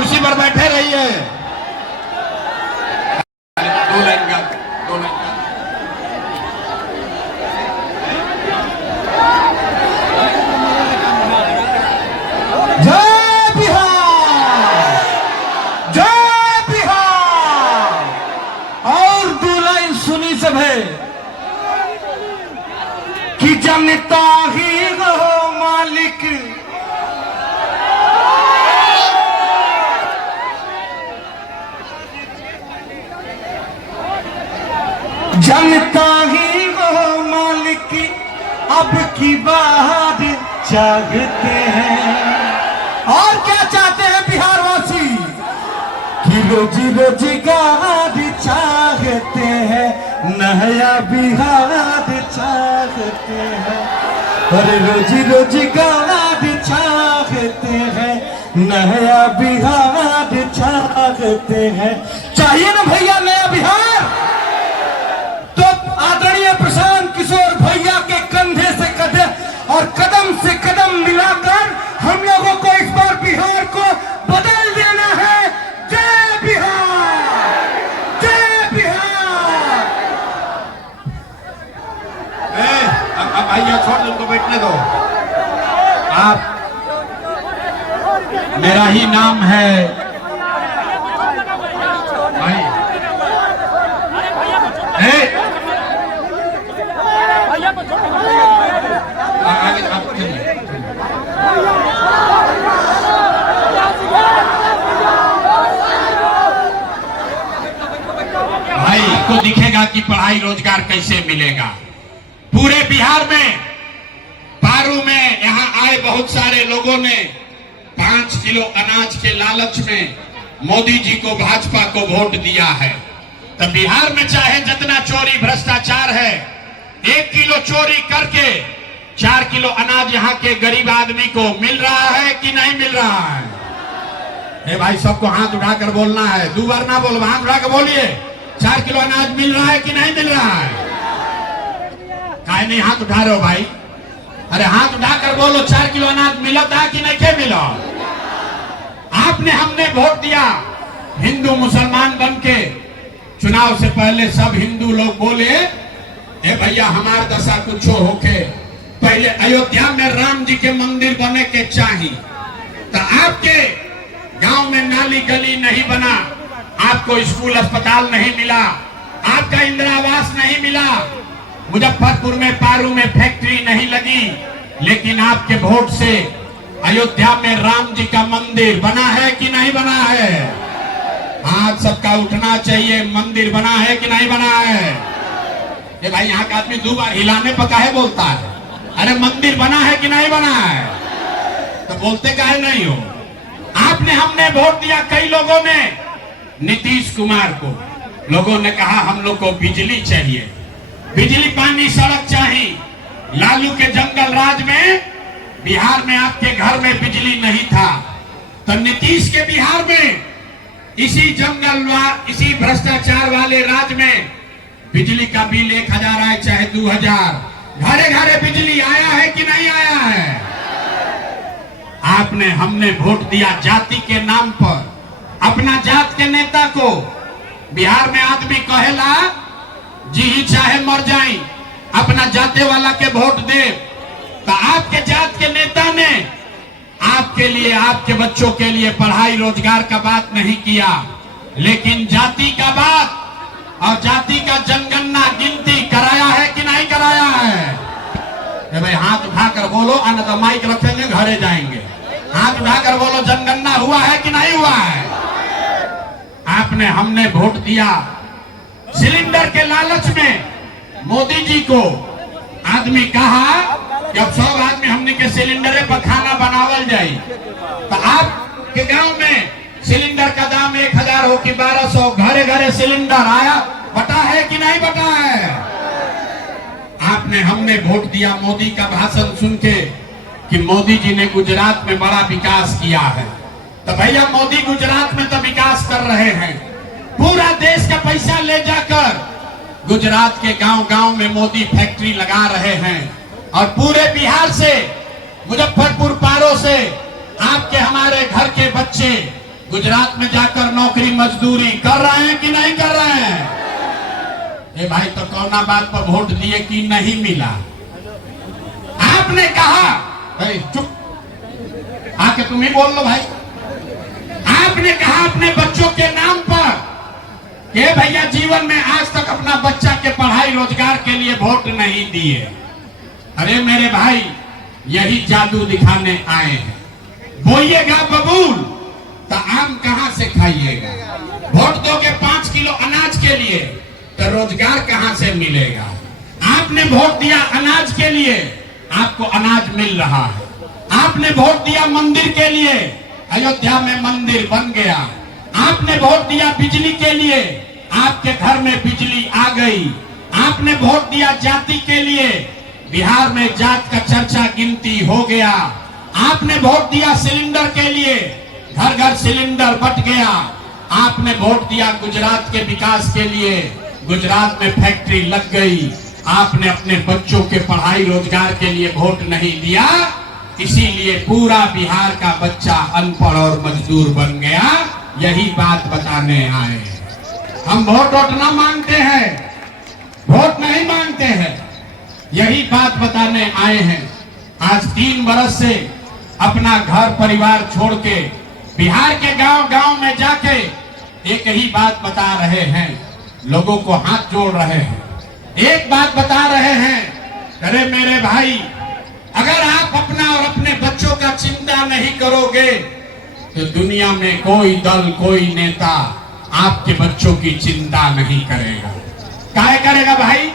कुर्सी पर बैठे रहिए। दो लाइन का, दो लाइन का। जय बिहार, जय बिहार। और दो लाइन सुनी सब है कि जनता ही हो मालिक, जनता ही हो मालिक, अब की बात चाहते हैं। और क्या चाहते हैं बिहार वासी कि रोजी रोजगार चाहते हैं, नया बिहार चाहते हैं। अरे रोजी रोजगार चाहते हैं, नया बिहार चाहते हैं। चाहिए ना भैया नया बिहार? तो आदरणीय प्रशांत किशोर भैया के कंधे से कंधे और कदम से कदम मिलाकर हम लोगों को इस बार बिहार को बदल देना है। जय बिहार, जय बिहार। अब भैया छोड़ दो, उनको बैठने दो। आप, मेरा ही नाम है भाई। आगे आप भाई को दिखेगा कि पढ़ाई रोजगार कैसे मिलेगा। पूरे बिहार में, पारू में यहाँ आए बहुत सारे लोगों ने 5 किलो अनाज के लालच में मोदी जी को, भाजपा को वोट दिया है। तो बिहार में चाहे जितना चोरी भ्रष्टाचार है, 1 किलो चोरी करके 4 किलो अनाज यहाँ के गरीब आदमी को मिल रहा है कि नहीं मिल रहा है? ए भाई, सबको हाथ उठाकर बोलना है, 2 बार ना बोलो, हाथ उठाकर बोलिए। 4 किलो अनाज मिल रहा है कि नहीं मिल रहा है? काहे नहीं हाथ उठा रहे हो भाई? अरे हाथ उठाकर बोलो, 4 किलो अनाज मिला था कि नहीं के मिला? आपने, हमने वोट दिया हिंदू मुसलमान बन के। चुनाव से पहले सब हिंदू लोग बोले, ए भैया हमार दशा कुछ होके पहले अयोध्या में राम जी के मंदिर बने के चाहिए। तो आपके गांव में नाली गली नहीं बना, आपको स्कूल अस्पताल नहीं मिला, आपका इंदिरा आवास नहीं मिला, मुजफ्फरपुर में, पारू में फैक्ट्री नहीं लगी, लेकिन आपके वोट से अयोध्या में राम जी का मंदिर बना है कि नहीं बना है? हाथ सबका उठना चाहिए। मंदिर बना है कि नहीं बना है? ये भाई, यहाँ का आदमी 2 बार हिलाने पर काहे बोलता है? अरे मंदिर बना है कि नहीं बना है? तो बोलते काहे नहीं हो? आपने, हमने वोट दिया कई लोगों ने नीतीश कुमार को। लोगों ने कहा हम लोग को बिजली चाहिए, बिजली, पानी, सड़क चाहिए। लालू के जंगल राज में बिहार में आपके घर में बिजली नहीं था, तो नीतीश के बिहार में इसी इसी भ्रष्टाचार वाले राज में बिजली का बिल 1000 आए चाहे 2000, घरे घरे बिजली आया है कि नहीं आया है? आपने, हमने वोट दिया जाति के नाम पर, अपना जात के नेता को। बिहार में आदमी कहेला जी ही चाहे मर जाए, अपना जाते वाला के वोट दे। तो आपके जात के नेता ने आपके लिए, आपके बच्चों के लिए पढ़ाई रोजगार का बात नहीं किया, लेकिन जाति का बात और जाति का जनगणना गिनती कराया है कि नहीं कराया है? भाई हाथ उठाकर बोलो, अन्य तो माइक रखेंगे, घरे जाएंगे। हाथ उठाकर बोलो, जनगणना हुआ है कि नहीं हुआ है? आपने, हमने वोट दिया सिलेंडर के लालच में मोदी जी को। आदमी कहा कि अब 100 आदमी हमने के सिलेंडर पर खाना बनावल जाए। तो आपके गांव में सिलेंडर का दाम 1000 हो कि 1200, घरे घरे सिलेंडर आया, बता है कि नहीं बता है? आपने, हमने वोट दिया मोदी का भाषण सुन के कि मोदी जी ने गुजरात में बड़ा विकास किया है। तो भैया, मोदी गुजरात में तो विकास कर रहे हैं, पूरा देश का पैसा ले जाकर गुजरात के गांव गांव में मोदी फैक्ट्री लगा रहे हैं। और पूरे बिहार से, मुजफ्फरपुर, पारो से आपके, हमारे घर के बच्चे गुजरात में जाकर नौकरी मजदूरी कर रहे हैं कि नहीं कर रहे हैं? ए भाई, तो कौना बात पर वोट दिए कि नहीं मिला? आपने कहा, चुप आके तुम ही बोल लो भाई। आपने कहा अपने बच्चों के नाम पर कि भैया जीवन में आज तक अपना बच्चा के पढ़ाई रोजगार के लिए वोट नहीं दिए। अरे मेरे भाई, यही जादू दिखाने आए हैं। बोइएगा बबूल तो आम कहां से खाइएगा? वोट दोगे 5 किलो अनाज के लिए तो रोजगार कहां से मिलेगा? आपने वोट दिया अनाज के लिए, आपको अनाज मिल रहा है। आपने वोट दिया मंदिर के लिए, अयोध्या में मंदिर बन गया। आपने वोट दिया बिजली के लिए, आपके घर में बिजली आ गई। आपने वोट दिया जाति के लिए, बिहार में जात का चर्चा गिनती हो गया। आपने वोट दिया सिलेंडर के लिए, घर घर सिलेंडर बट गया। आपने वोट दिया गुजरात के विकास के लिए, गुजरात में फैक्ट्री लग गई। आपने अपने बच्चों के पढ़ाई रोजगार के लिए वोट नहीं दिया, इसीलिए पूरा बिहार का बच्चा अनपढ़ और मजदूर बन गया। यही बात बताने आए हैं। हम वोट ना मांगते हैं, वोट नहीं मांगते हैं, यही बात बताने आए हैं। आज 3 बरस से अपना घर परिवार छोड़ के बिहार के गांव गांव में जाके एक ही बात बता रहे हैं, लोगों को हाथ जोड़ रहे हैं, एक बात बता रहे हैं, अरे मेरे भाई, अगर आप अपना और अपने बच्चों का चिंता नहीं करोगे तो दुनिया में कोई दल, कोई नेता आपके बच्चों की चिंता नहीं करेगा। काहे करेगा भाई?